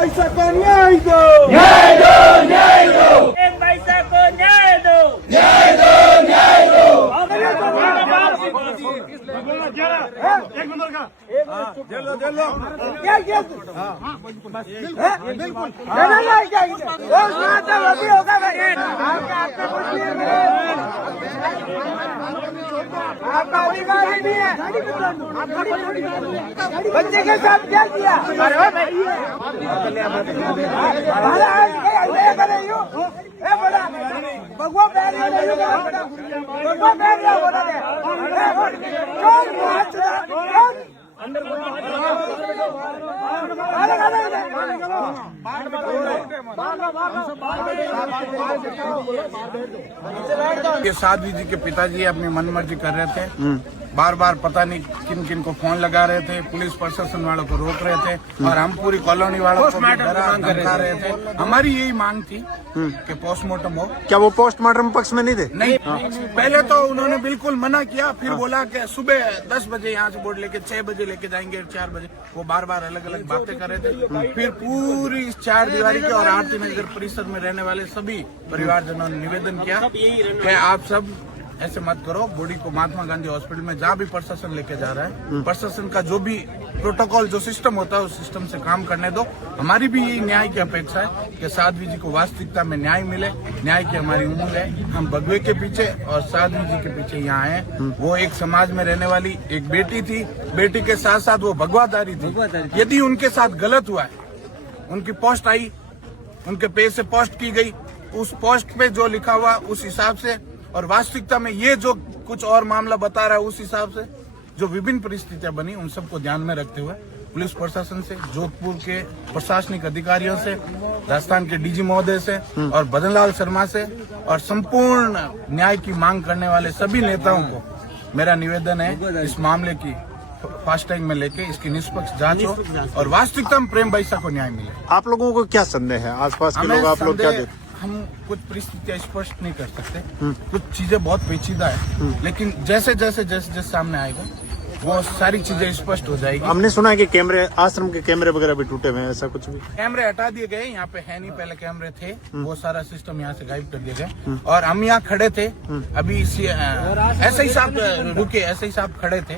पैसा को न्याय दो, न्याय दो, न्याय दो, एक पैसा को न्याय दो, न्याय दो, न्याय दो। आपका अधिकार ही नहीं है। बच्चे के साथ क्या किया? भगवा ये साध्वी जी के पिताजी अपनी मनमर्जी कर रहे थे। बार बार पता नहीं किन किन को फोन लगा रहे थे, पुलिस प्रशासन वालों को रोक रहे थे और हम पूरी कॉलोनी वालों को धमका रहे थे। हमारी यही मांग थी कि पोस्टमार्टम हो। क्या वो पोस्टमार्टम पक्ष में नहीं थे? नहीं, पहले तो उन्होंने बिल्कुल मना किया, फिर बोला कि सुबह 10 बजे यहाँ से बोर्ड लेके 6 बजे लेके जाएंगे, 4 बजे। वो बार बार अलग अलग बातें कर रहे थे। फिर पूरी इस 4 दीवारी के और आरती नगर परिसर में रहने वाले सभी परिवारजनों ने निवेदन किया कि आप सब ऐसे मत करो, बॉडी को महात्मा गांधी हॉस्पिटल में जहाँ भी प्रशासन लेके जा रहा है, प्रशासन का जो भी प्रोटोकॉल जो सिस्टम होता है उस सिस्टम से काम करने दो। हमारी भी यही न्याय की अपेक्षा है कि साध्वी जी को वास्तविकता में न्याय मिले। न्याय की हमारी उम्मीद है। हम भगवे के पीछे और साध्वी जी के पीछे यहाँ आए। वो एक समाज में रहने वाली एक बेटी थी, बेटी के साथ साथ वो भगवाधारी थी। यदि उनके साथ गलत हुआ है, उनकी पोस्ट आई, उनके पेज से पोस्ट की गई, उस पोस्ट पे जो लिखा हुआ उस हिसाब से और वास्तविकता में ये जो कुछ और मामला बता रहा है उस हिसाब से जो विभिन्न परिस्थितियां बनी, उन सबको ध्यान में रखते हुए पुलिस प्रशासन से, जोधपुर के प्रशासनिक अधिकारियों से, राजस्थान के डीजी महोदय से और बदनलाल शर्मा से और संपूर्ण न्याय की मांग करने वाले सभी नेताओं को मेरा निवेदन है, इस मामले की फास्ट ट्रैक में लेके इसकी निष्पक्ष जांच हो और वास्तविकता में प्रेम बैसा को न्याय मिले। आप लोगों को क्या संदेह है? आसपास के लोग, आप लोग क्या देते? हम कुछ परिस्थितियां स्पष्ट नहीं कर सकते, कुछ चीजें बहुत पेचीदा है, लेकिन जैसे जैसे सामने आएगा वो सारी चीजें स्पष्ट हो जाएगी। हमने सुना है कि कैमरे, आश्रम के कैमरे वगैरह भी टूटे हुए हैं, ऐसा कुछ भी? कैमरे हटा दिए गए, यहाँ पे है नहीं, पहले कैमरे थे, वो सारा सिस्टम यहाँ से गायब कर दिए गए और हम यहाँ खड़े थे अभी ऐसे ही साहब रुके, ऐसे ही साहब खड़े थे,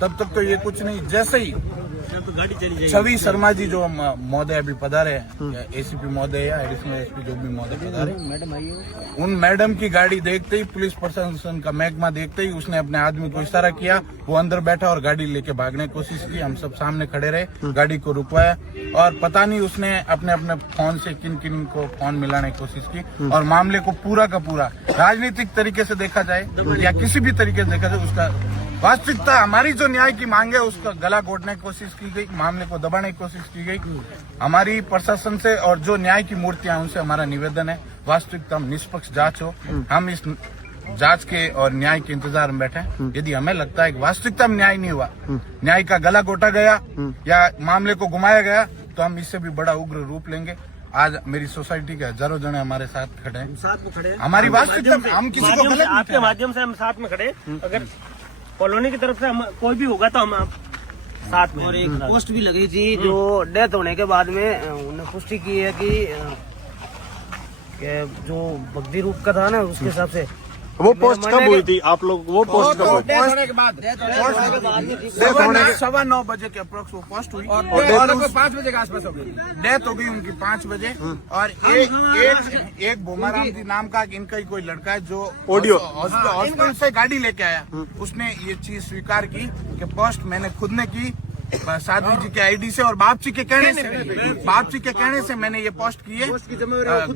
तब तक तो ये कुछ नहीं। जैसे ही छवि शर्मा जी जो महोदय अभी पधारे हैं, एसीपी महोदय या एडिशनल एसपी जो भी महोदय पधारे, उन मैडम की गाड़ी देखते ही, पुलिस प्रशासन का महकमा देखते ही उसने अपने आदमी को इशारा किया, वो अंदर बैठा और गाड़ी लेके भागने की कोशिश की। हम सब सामने खड़े रहे, गाड़ी को रुकवाया और पता नहीं उसने अपने अपने फोन से किन किन को फोन मिलाने की कोशिश की और मामले को पूरा का पूरा राजनीतिक तरीके से देखा जाए या किसी भी तरीके से देखा जाए, उसका वास्तविकता हमारी जो न्याय की मांग है उसका गला घोटने की कोशिश की गई, मामले को दबाने की कोशिश की गई। हमारी प्रशासन से और जो न्याय की मूर्तियां उनसे हमारा निवेदन है, वास्तविकता में निष्पक्ष जांच हो। हम इस जांच के और न्याय के इंतजार में बैठे हैं। यदि हमें लगता है कि वास्तविकता में न्याय नहीं हुआ, न्याय का गला घोटा गया या मामले को घुमाया गया, तो हम इससे भी बड़ा उग्र रूप लेंगे। आज मेरी सोसाइटी के हजारों जने हमारे साथ खड़े हैं, हमारी वास्तविकता, हम किसी को गलत, आपके माध्यम से हम साथ में खड़े। अगर कॉलोनी की तरफ से हम कोई भी होगा तो हम साथ में। और एक पोस्ट भी लगी थी जो डेथ होने के बाद में उन्होंने पुष्टि की है कि जो भक्ति रूप का था ना, उसके हिसाब से वो पोस्ट कब हुई थी? आप लोग वो पोस्ट कब हुई? डेथ होने के बाद 9:15 बजे के अप्रोक्स वो पोस्ट हुई और 5 बजे के आसपास हो गई, डेथ हो गई उनकी 5 बजे। और एक भोमाराम जी नाम का इनका ही कोई लड़का है जो ऑडियो हॉस्पिटल से गाड़ी लेके आया, उसने ये चीज स्वीकार की कि पोस्ट मैंने खुद ने की, साध्वी जी के आईडी से और बाप जी के कहने से मैंने ये पोस्ट की है।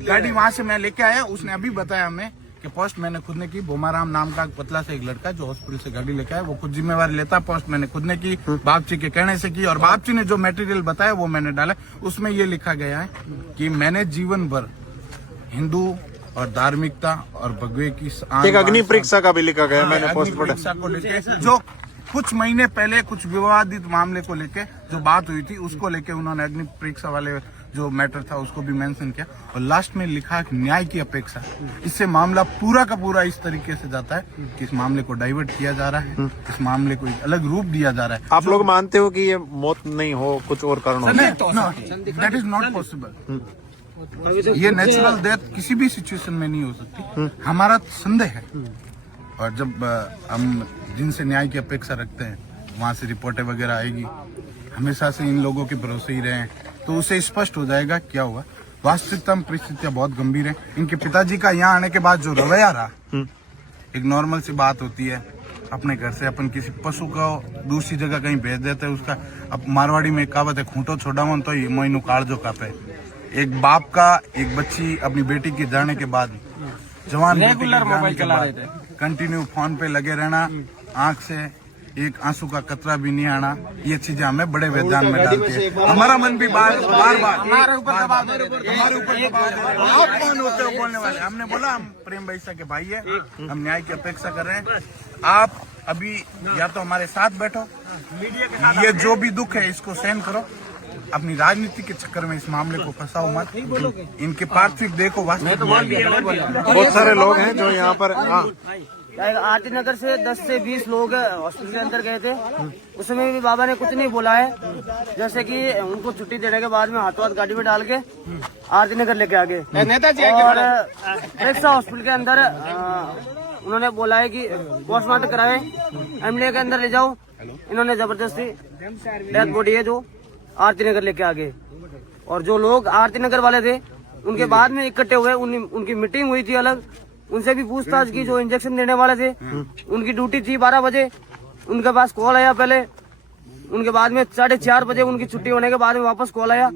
गाड़ी वहां से मैं लेके आया, उसने अभी बताया हमें कि पोस्ट मैंने खुद ने की। भोमाराम नाम का पतला से एक लड़का जो हॉस्पिटल से गाड़ी लेके आया, वो खुद जिम्मेवारी लेता, पोस्ट मैंने खुद ने की, बापची के कहने से की और बापची ने जो मटेरियल बताया वो मैंने डाला। उसमें ये लिखा गया है कि मैंने जीवन भर हिंदू और धार्मिकता और भगवे की एक अग्नि परीक्षा का भी लिखा गया, मैंने पोस्ट परीक्षा को लेके जो कुछ महीने पहले कुछ विवादित मामले को लेके जो बात हुई थी उसको लेके उन्होंने अग्नि परीक्षा वाले जो मैटर था उसको भी मेंशन किया और लास्ट में लिखा कि न्याय की अपेक्षा। इससे मामला पूरा का पूरा इस तरीके से जाता है कि इस मामले को डाइवर्ट किया जा रहा है, इस मामले को एक अलग रूप दिया जा रहा है। आप लोग मानते हो कि ये मौत नहीं हो, कुछ और कारण हो? That is not possible. ये नेचुरल डेथ किसी भी सिचुएशन में नहीं हो सकती, हमारा संदेह है। और जब हम जिनसे न्याय की अपेक्षा रखते हैं वहां से रिपोर्टें वगैरह आएगी, हमेशा से इन लोगों के भरोसे ही रहे हैं, तो उसे स्पष्ट हो जाएगा क्या हुआ। वास्तविकता में परिस्थितियां बहुत गंभीर हैं। इनके पिताजी का यहाँ आने के बाद जो रवैया रहा, एक नॉर्मल सी बात होती है, अपने घर से अपन किसी पशु को दूसरी जगह कहीं भेज देते हैं, उसका अब मारवाड़ी में एक कहावत है, खूंटो छोड़ा मन तो मोइनू कालजो कापे। एक बाप का एक बच्ची अपनी बेटी के जाने के बाद, जवान रेगुलर मोबाइल चला रहे थे, कंटिन्यू फोन पे लगे रहना, आंख से एक आंसू का कतरा भी नहीं आना, ये चीजें हमें बड़े वेदना में डालती है। हमारा मन भी बार बार हमारे ऊपर आप कौन होते हो बोलने वाले? हमने बोला हम प्रेम भाईसा के भाई है, हम न्याय की अपेक्षा कर रहे हैं। आप अभी या तो हमारे साथ बैठो, ये जो भी दुख है इसको सहन करो, अपनी राजनीति के चक्कर में इस मामले को फंसाओ मत। इनके पार्थिव देखो, वास्तविक बहुत सारे लोग हैं जो यहाँ पर आरती नगर से 10 से 20 लोग हॉस्पिटल के अंदर गए थे, उसमें भी बाबा ने कुछ नहीं बोला है। जैसे कि उनको छुट्टी देने के बाद में हाथों हाथ गाड़ी में डाल के आरती नगर लेके आ गए और रेक्सा हॉस्पिटल के अंदर उन्होंने बोला है कि पोस्टमार्टम कराए, एमएलए के अंदर ले जाओ। इन्होंने जबरदस्ती डेथ बॉडी है जो आरती नगर लेके आ गए। और जो लोग आरती नगर वाले थे उनके बाद में इकट्ठे हुए, उनकी मीटिंग हुई थी अलग, उनसे भी पूछताछ की। जो इंजेक्शन देने वाले थे उनकी ड्यूटी थी 12 बजे, उनके पास कॉल आया पहले, उनके बाद में 4:30 बजे उनकी छुट्टी होने के बाद में वापस कॉल आया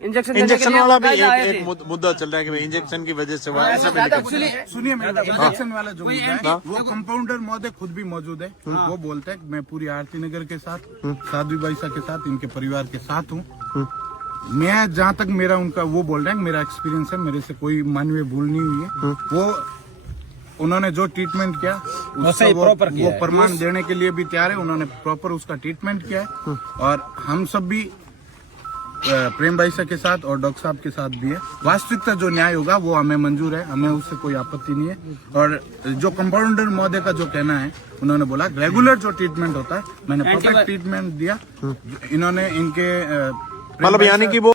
इंजेक्शन वाला भी एक मुद्दा चल रहा है कि इंजेक्शन की वजह से हुआ, ऐसा भी सुनिए, इंजेक्शन वाला जो मुद्दा है वो कंपाउंडर महोदय खुद भी मौजूद है। वो बोलते हैं मैं पूरी आरती नगर के साथ, साध्वी बाईसा के साथ, इनके परिवार के साथ हूँ। मैं जहाँ तक मेरा उनका वो बोल रहे हैं, मेरा एक्सपीरियंस है, मेरे से कोई मानवीय भूल नहीं हुई है। वो उन्होंने जो ट्रीटमेंट किया उसका वो प्रमाण देने के लिए भी तैयार है। उन्होंने प्रॉपर उसका ट्रीटमेंट किया है और हम सब भी प्रेम भाईसा के साथ और डॉक्टर साहब के साथ भी है। वास्तविकता जो न्याय होगा वो हमें मंजूर है, हमें उससे कोई आपत्ति नहीं है। और जो कंपाउंडर महोदय का जो कहना है, उन्होंने बोला रेगुलर जो ट्रीटमेंट होता है, मैंने परफेक्ट ट्रीटमेंट दिया। इन्होंने इनके मतलब यानी कि वो